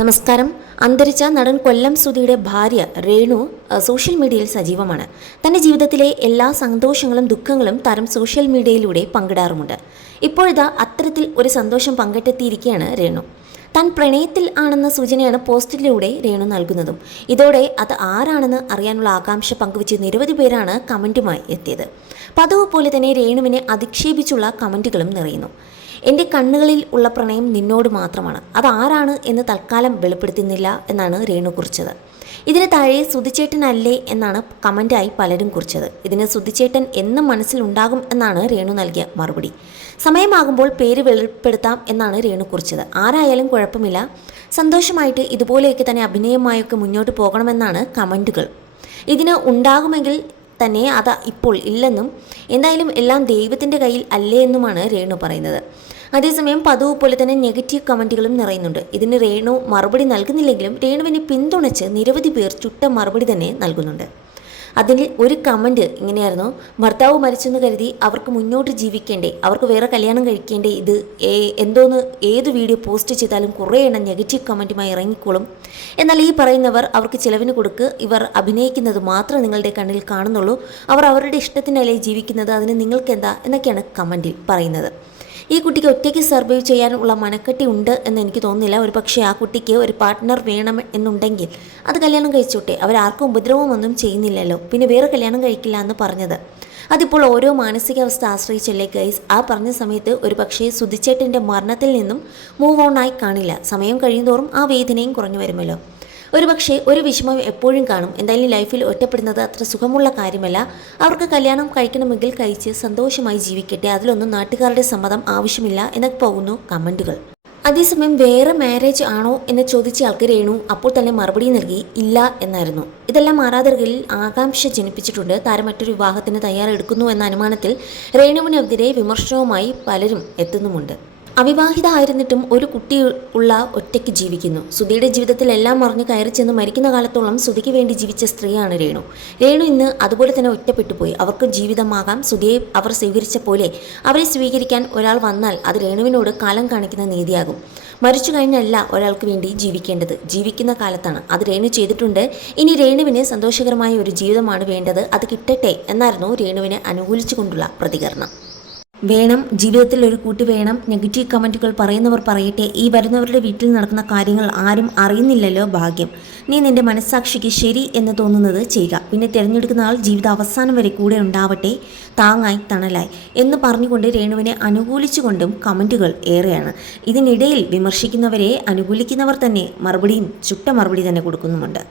നമസ്കാരം. അന്തരിച്ച നടൻ കൊല്ലം സുധിയുടെ ഭാര്യ രേണു സോഷ്യൽ മീഡിയയിൽ സജീവമാണ്. തൻ്റെ ജീവിതത്തിലെ എല്ലാ സന്തോഷങ്ങളും ദുഃഖങ്ങളും താരം സോഷ്യൽ മീഡിയയിലൂടെ പങ്കിടാറുമുണ്ട്. ഇപ്പോഴിതാ അത്തരത്തിൽ ഒരു സന്തോഷം പങ്കിട്ടെത്തിയിരിക്കുകയാണ് രേണു. താൻ പ്രണയത്തിൽ ആണെന്ന സൂചനയാണ് പോസ്റ്റിലൂടെ രേണു നൽകുന്നതും. ഇതോടെ അത് ആരാണെന്ന് അറിയാനുള്ള ആകാംക്ഷ പങ്കുവച്ച് നിരവധി പേരാണ് കമൻറ്റുമായി എത്തിയത്. പതിവ് പോലെ തന്നെ രേണുവിനെ അധിക്ഷേപിച്ചുള്ള കമൻറ്റുകളും നിറയുന്നു. എൻ്റെ കണ്ണുകളിൽ ഉള്ള പ്രണയം നിന്നോട് മാത്രമാണ്, അതാരാണ് എന്ന് തൽക്കാലം വെളിപ്പെടുത്തുന്നില്ല എന്നാണ് രേണു കുറിച്ചത്. ഇതിന് താഴെ സുധിച്ചേട്ടനല്ലേ എന്നാണ് കമൻ്റായി പലരും കുറിച്ചത്. ഇതിന് സുധിച്ചേട്ടൻ എന്നും മനസ്സിലുണ്ടാകും എന്നാണ് രേണു നൽകിയ മറുപടി. സമയമാകുമ്പോൾ പേര് വെളിപ്പെടുത്താം എന്നാണ് രേണു കുറിച്ചത്. ആരായാലും കുഴപ്പമില്ല, സന്തോഷമായിട്ട് ഇതുപോലെയൊക്കെ തന്നെ അഭിനയമായൊക്കെ മുന്നോട്ട് പോകണമെന്നാണ് കമൻറ്റുകൾ. ഇതിന് ഉണ്ടാകുമെങ്കിൽ തന്നെ അത് ഇപ്പോൾ ഇല്ലെന്നും എന്തായാലും എല്ലാം ദൈവത്തിൻ്റെ കയ്യിൽ അല്ലേ എന്നുമാണ് രേണു പറയുന്നത്. അതേസമയം പതിവ് പോലെ തന്നെ നെഗറ്റീവ് കമൻറ്റുകളും നിറയുന്നുണ്ട്. ഇതിന് രേണു മറുപടി നൽകുന്നില്ലെങ്കിലും രേണുവിനെ പിന്തുണച്ച് നിരവധി പേർ ചുട്ട മറുപടി തന്നെ നൽകുന്നുണ്ട്. അതിൽ ഒരു കമൻറ്റ് ഇങ്ങനെയായിരുന്നു: ഭർത്താവ് മരിച്ചെന്ന് കരുതി അവർക്ക് മുന്നോട്ട് ജീവിക്കേണ്ടേ, അവർക്ക് വേറെ കല്യാണം കഴിക്കേണ്ടേ, ഇത് എന്തോന്ന് ഏത് വീഡിയോ പോസ്റ്റ് ചെയ്താലും കുറേ എണ്ണം നെഗറ്റീവ് കമൻറ്റുമായി ഇറങ്ങിക്കോളും. എന്നാൽ ഈ പറയുന്നവർ അവർക്ക് ചിലവിന് കൊടുക്ക്, ഇവർ അഭിനയിക്കുന്നത് മാത്രം നിങ്ങളുടെ കണ്ണിൽ കാണുന്നുള്ളൂ, അവർ അവരുടെ ഇഷ്ടത്തിനല്ലേ ജീവിക്കുന്നത്, അതിന് നിങ്ങൾക്കെന്താ എന്നൊക്കെയാണ് കമൻറ്റിൽ പറയുന്നത്. ഈ കുട്ടിക്ക് ഒറ്റയ്ക്ക് സർവൈവ് ചെയ്യാനുള്ള മനക്കെട്ടി ഉണ്ട് എന്ന് എനിക്ക് തോന്നുന്നില്ല. ഒരു പക്ഷേ ആ കുട്ടിക്ക് ഒരു പാർട്ട്ണർ വേണം എന്നുണ്ടെങ്കിൽ അത് കല്യാണം കഴിച്ചോട്ടെ, അവരാർക്കും ഉപദ്രവമൊന്നും ചെയ്യുന്നില്ലല്ലോ, പിന്നെ വേറെ കല്യാണം കഴിക്കില്ല എന്ന് പറഞ്ഞത്. അതിപ്പോൾ ഓരോ മാനസികാവസ്ഥ ആശ്രയിച്ചല്ലേ ഗൈസ്. ആ പറഞ്ഞ സമയത്ത് ഒരു പക്ഷേ സുധിച്ചേട്ടൻ്റെ മരണത്തിൽ നിന്നും മൂവ് ഓൺ ആയി കാണില്ല. സമയം കഴിയുന്തോറും ആ വേദനയും കുറഞ്ഞു വരുമല്ലോ. ഒരു പക്ഷേ ഒരു വിഷമം എപ്പോഴും കാണും. എന്തായാലും ലൈഫിൽ ഒറ്റപ്പെടുന്നത് അത്ര സുഖമുള്ള കാര്യമല്ല. അവർക്ക് കല്യാണം കഴിക്കണമെങ്കിൽ കഴിച്ച് സന്തോഷമായി ജീവിക്കട്ടെ, അതിലൊന്നും നാട്ടുകാരുടെ സമ്മതം ആവശ്യമില്ല എന്നൊക്കെ പോകുന്നു കമൻറ്റുകൾ. അതേസമയം വേറെ മാരേജ് ആണോ എന്ന് ചോദിച്ച ആൾക്ക് രേണു അപ്പോൾ തന്നെ മറുപടി നൽകി ഇല്ല എന്നായിരുന്നു. ഇതെല്ലാം ആരാധകരിൽ ആകാംക്ഷ ജനിപ്പിച്ചിട്ടുണ്ട്. താരം മറ്റൊരു വിവാഹത്തിന് തയ്യാറെടുക്കുന്നു എന്ന അനുമാനത്തിൽ രേണുവിനെതിരെ വിമർശനവുമായി പലരും എത്തുന്നുമുണ്ട്. അവിവാഹിത ആയിരുന്നിട്ടും ഒരു കുട്ടി ഉള്ള ഒറ്റയ്ക്ക് ജീവിക്കുന്നു. സുധിയുടെ ജീവിതത്തിൽ എല്ലാം മറിഞ്ഞ് കയറി ചെന്ന് മരിക്കുന്ന കാലത്തോളം സുധിക്ക് വേണ്ടി ജീവിച്ച സ്ത്രീയാണ് രേണു. രേണു ഇന്ന് അതുപോലെ തന്നെ ഒറ്റപ്പെട്ടു പോയി. അവർക്ക് ജീവിതമാകാം. സുധിയെ അവർ സ്വീകരിച്ച പോലെ അവരെ സ്വീകരിക്കാൻ ഒരാൾ വന്നാൽ അത് രേണുവിനോട് കാലം കാണിക്കുന്ന നീതിയാകും. മരിച്ചു കഴിഞ്ഞല്ല ഒരാൾക്ക് വേണ്ടി ജീവിക്കേണ്ടത്, ജീവിക്കുന്ന കാലത്താണ്. അത് രേണു ചെയ്തിട്ടുണ്ട്. ഇനി രേണുവിന് സന്തോഷകരമായ ഒരു ജീവിതമാണ് വേണ്ടത്, അത് കിട്ടട്ടെ എന്നായിരുന്നു രേണുവിനെ അനുകൂലിച്ചുകൊണ്ടുള്ള പ്രതികരണം. വേണം, ജീവിതത്തിൽ ഒരു കൂട്ടി വേണം. നെഗറ്റീവ് കമൻറ്റുകൾ പറയുന്നവർ പറയട്ടെ. ഈ വരുന്നവരുടെ വീട്ടിൽ നടക്കുന്ന കാര്യങ്ങൾ ആരും അറിയുന്നില്ലല്ലോ, ഭാഗ്യം. നീ നിന്റെ മനസ്സാക്ഷിക്ക് ശരി എന്ന് തോന്നുന്നത് ചെയ്യുക. പിന്നെ തിരഞ്ഞെടുക്കുന്ന ആൾ ജീവിത അവസാനം വരെ കൂടെ ഉണ്ടാവട്ടെ, താങ്ങായി തണലായി എന്ന് പറഞ്ഞുകൊണ്ട് രേണുവിനെ അനുകൂലിച്ചുകൊണ്ടും കമൻറ്റുകൾ ഏറെയാണ്. ഇതിനിടയിൽ വിമർശിക്കുന്നവരെ അനുകൂലിക്കുന്നവർ തന്നെ മറുപടിയും ചുട്ട മറുപടി തന്നെ കൊടുക്കുന്നുമുണ്ട്.